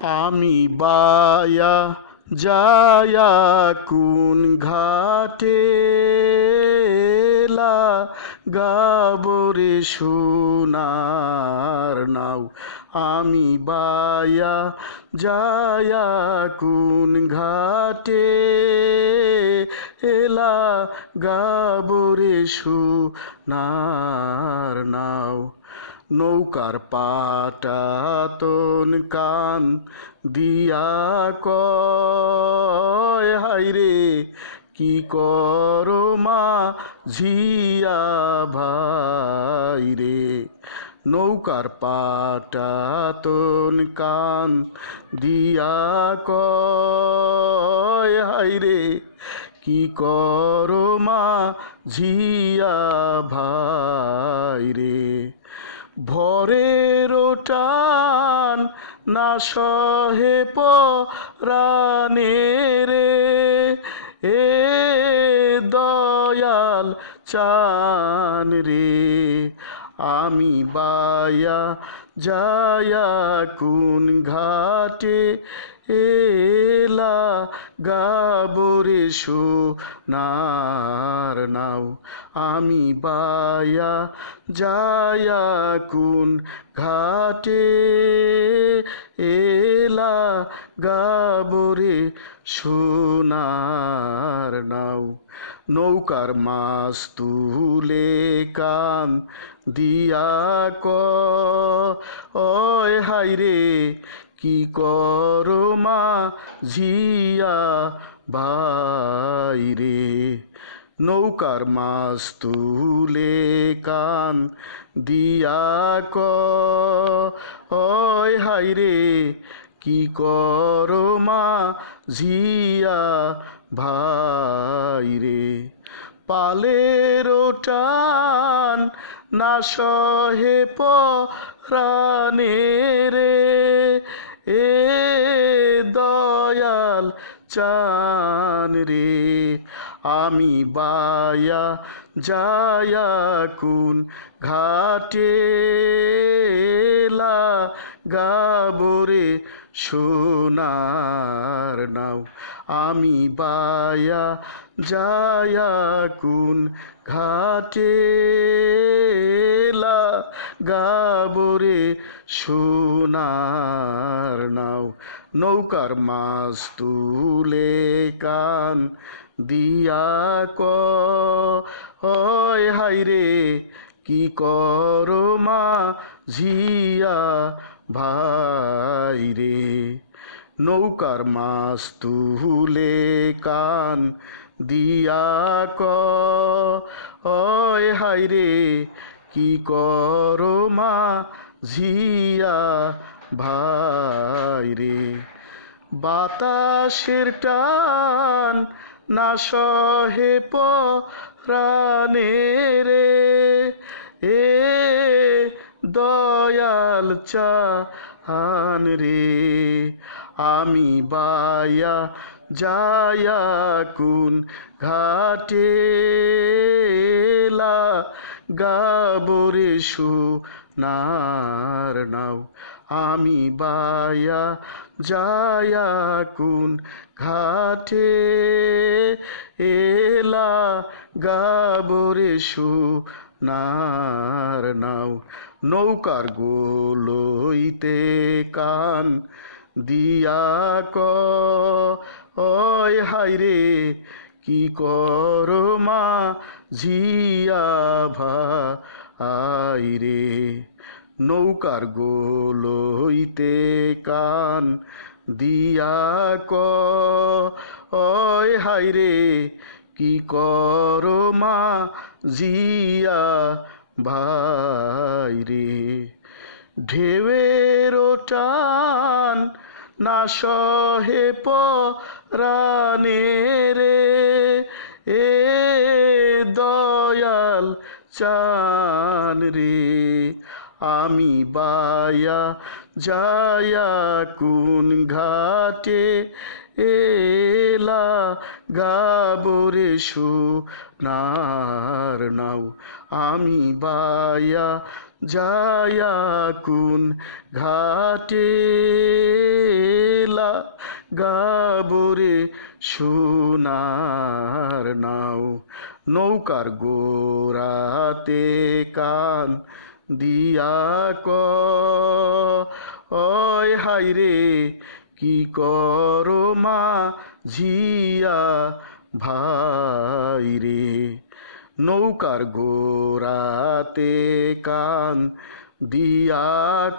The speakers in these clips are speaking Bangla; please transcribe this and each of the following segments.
আমি বায়া যায়া কোন ঘাটে গাবরে সোনার নাও। আমি বায়া যায়া কোন ঘাটে গাবরে সোনার নাও। নৌকার পাটাতন কান দিয়া কয় হায়রে কি করো মা ঝিয়া ভাই রে। নৌকার পাটাতন কান দিয়া কয় হায়রে কি করো মা ঝিয়া ভাই রে। ভোরের টান না সহে পরাণে রে এ দয়াল চান রে। আমি বায়া যায়া কোন ঘাটে গাবরে সোনার নাও। আমি বায়া যায়া কোন ঘাটে গাবরে সোনার নাও। নৌকার মাছ তুলে কান দিয়া কয় হায়রে কি করো মা ঝিয়া ভাই রে। নৌকার মাছ তুলে কান দিয়া কয় হায়রে কি করো মা ঝিয়া ভাই রে। পালের টান না সহে পরাণে রে এ দয়াল চান রে। আমি বায়া যায়া কোন ঘাটে গাবরে সোনার নাও। আমি বায়া যায়া কোন ঘাটে গাবরে সোনার নাও। নৌকার মাছ তুলে কান দিয়া কয় হায়রে কি করো মা ঝিয়া ভাই রে। নৌকার মাছ তুলে কান দিয়া কয় হায়রে কি করো মা ঝিয়া ভাই রে। বাতাসের টান না সহে পরাণে রে এ দয়াল চান রে। আমি বায়া যায়া কোন ঘাটে গাবরে সোনার নাও। আমি বায়া যায়া কোন ঘাটে গাবরে সোনার নাও। নৌকার গোলইতে কান দিয়া কয় হায়রে কি করো মা ঝিয়া ভাই রে। নৌকার গোলইতে কান দিয়া কয় হায়রে কি করো মা ঝিয়া ভাই রে। ঢেউয়ের টান না সহে পরাণে রে এ দয়াল চান রে। আমি বায়া যায়া কোন ঘাটে গাবরে সোনার নাও। আমি বায়া যায়া কোন ঘাটে গাবরে সোনার নাও নৌকার গোরাতে কান দিয়া কয় হায়রে কি করো মা ঝিয়া ভাই রে নৌকার গোরাতে কান দিয়া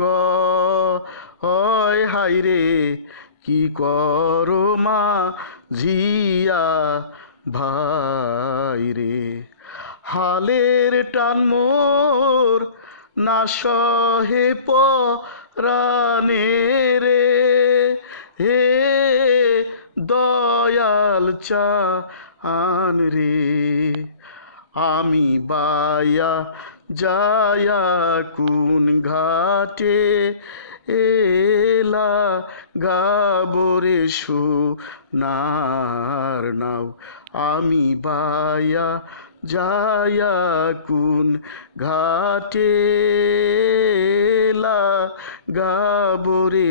কয় হায়রে কি করো মা ঝিয়া ভাই রে হালের টান মোর না সহে পরানে রে হে দয়াল চান রে আমি বায়া যায়া কোন ঘাটে এলা গাবরে সোনার নাও আমি বায়া যায়া কোন ঘাটে গাবরে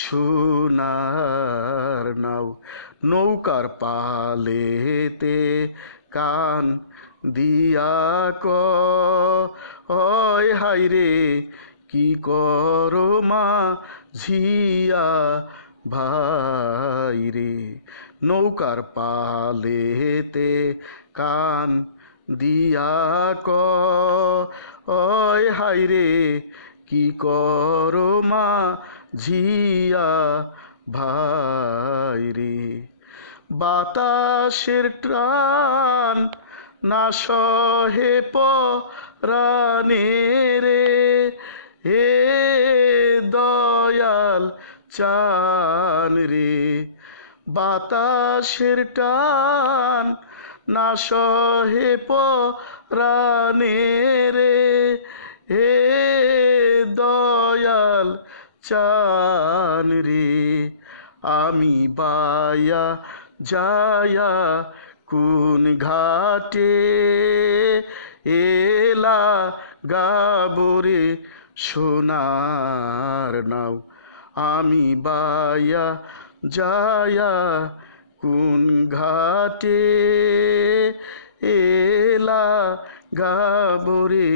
সোনার নাও নৌকার পালেতে কান দিয়া কয় হায়রে কি করো মা ঝিয়া ভাই রে নৌকার পালেতে কান দিয়া কয় হায়রে কি করো মা ঝিয়া ভাই রে বাতাসের টান না সহে পরানে রে হে দয়াল চান রে বাতাসের টান না সহে পরানে রে হে দয়াল চান রে আমি বায়া যায়া কোন ঘাটে এলা গাবরে সোনার নাও আমি বায়া যায়া কোন ঘাটে এলা গাবরে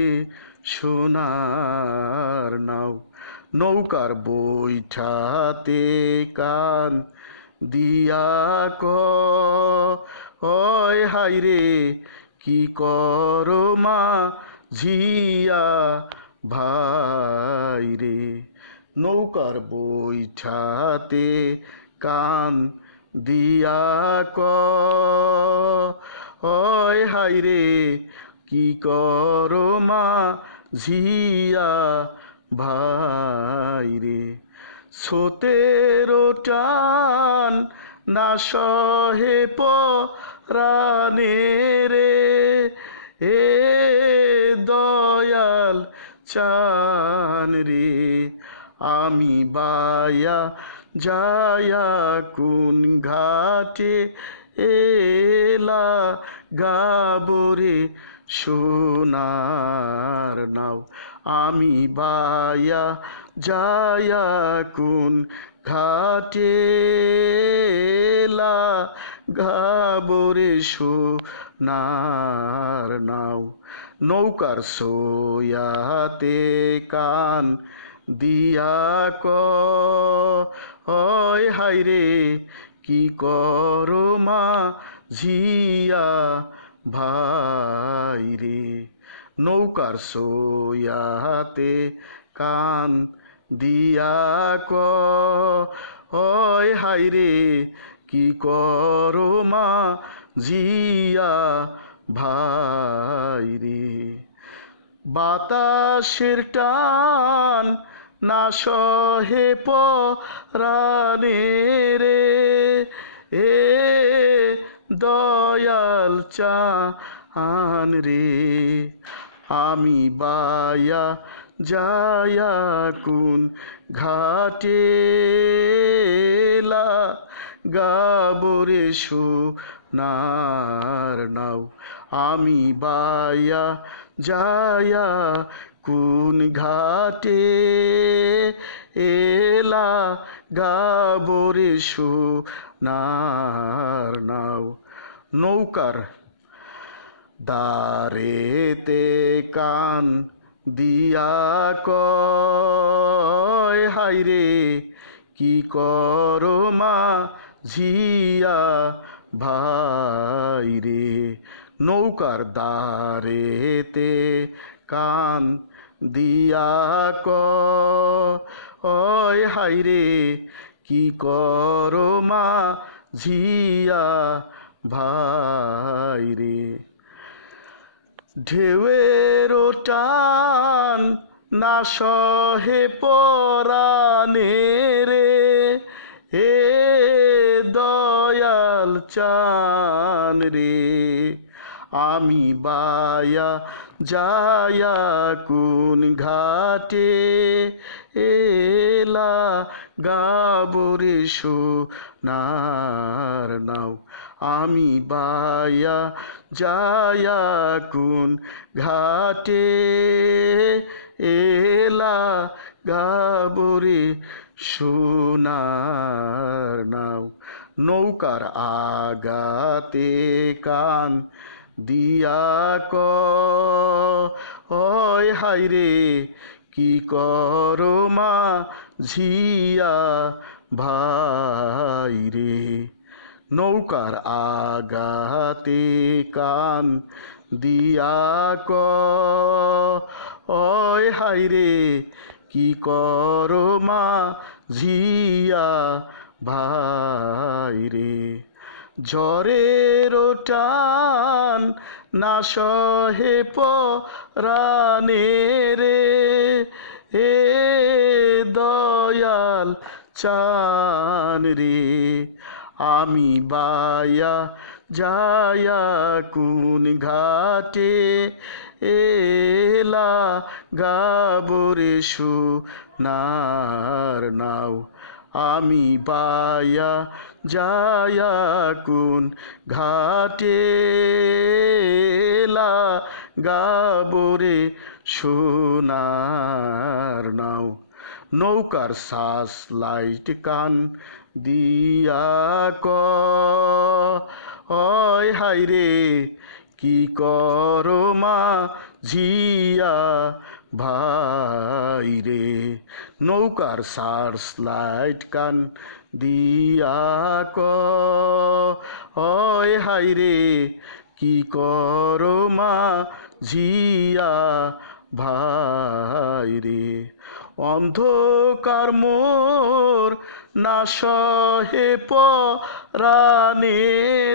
সোনার নাও নৌকার বৈঠাতে কান দিয়া কয় হায়রে কি করো মা ঝিয়া ভাই রে নৌকার বৈঠাতে কান দিয়া কয় হায়রে কি করো মা ঝিয়া ভাই রে সোতেরো টান না সহে পরানে রে হে দয়াল চান রে আমি বায়া যায়া কোন ঘাটে এলা গাবরে সোনার নাও আমি বায়া যায়া কোন ঘাটে গাবরে সোনার নাও নৌকার সোয়াতে কান দিয়া কয় হায়রে কি করো মা ঝিয়া ভাই রে নৌকার সোয়াতে কান দিয়া কয় হায়রে কি করো মা ঝিয়া ভাই রে বাতাসের টান না সহে পরানে রে এ দয়াল চান রে আমি বায়া যায়া কোন ঘাটে গাবরে সোনার নাও আমি বায়া যায়া কোন ঘাটে এলা গাবরে সোনার নাও। নৌকার দারেতে কান দিয়া কয় হাইরে কি করো মা ঝিয়া ভাইরে। নৌকার দারেতে কান দিয়া কয় হাইরে কি করো মা ঝিয়া ভাইরে। ঢেউয়েরও টান না সহে পরাণে রে এ দয়াল চান রে। আমি বায়া যায়া কোন ঘাটে এলা গাবরে সোনার নাও। আমি বায়া যায়া কোন ঘাটে এলা গাবরে সোনার নাও। নৌকার আগাতে কান দিয়া কয় হাইরে কি করো মা ঝিয়া ভাইরে। নৌকার আগাতে কান দিয়া কয় হাইরে কি করো মা ঝিয়া ভাইরে। ঝড়ের টান না সহে পরাণে রে এ দয়াল চান রে। আমি বায়া যায়া কোন ঘাটে এলা গাবরে সোনার নাও। আমি বায়া যায়া কোন ঘাটে এলা গাবরে সোনার নাও। নৌকার শ্বাস লাইট কান দিয়া কয় হাইরে কি করো মা ঝিয়া ভাইরে। নৌকার সার্চ লাইট কান দিয়া কয় হাইরে কি করো মা ঝিয়া ভাইরে। অন্ধকার মোর না সহে পরাণে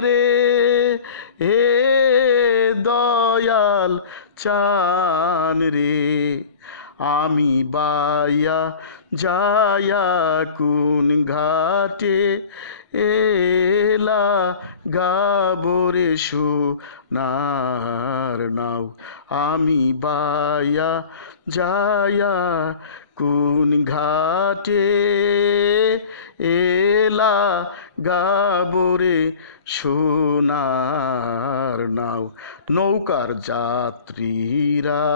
রে হে দয়াল চান রে। আমি বায়া যায়া কোন ঘাটে এলা গাবরে সোনার নাও। আমি বায়া যায়া কোন ঘাটে এলা গাবরে সোনার নাও। নৌকার যাত্রীরা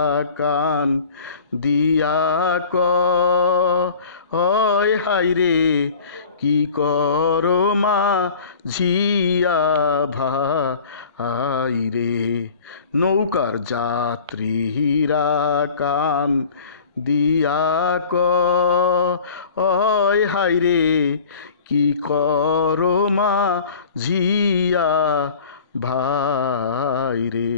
কান দিয়া কয় হাইরে কি করো মা ঝিয়া ভাইরে। নৌকার যাত্রীরা কান দিয়া কয় হাইরে কি করো মা ঝিয়া ভাইরে।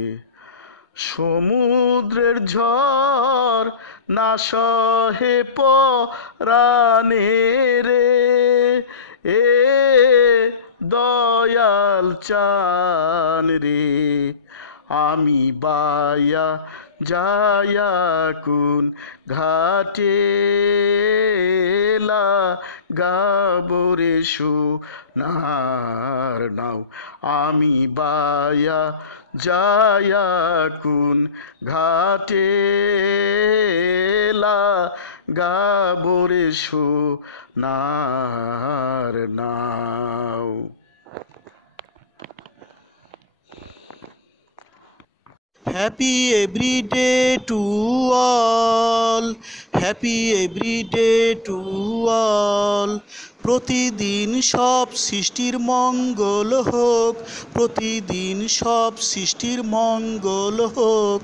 সমুদ্রের ঝড় না সহে পরাণে রে এ দয়াল চান রে। আমি বায়া যায়া কোন ঘাটে এলা গাবরে সোনার নাও। আমি বায়া যায়া কোন ঘাটে এলা গাবরে সোনার নাও। Happy everyday to all, happy everyday to all. প্রতিদিন সব সৃষ্টির মঙ্গল হোক, প্রতিদিন সব সৃষ্টির মঙ্গল হোক।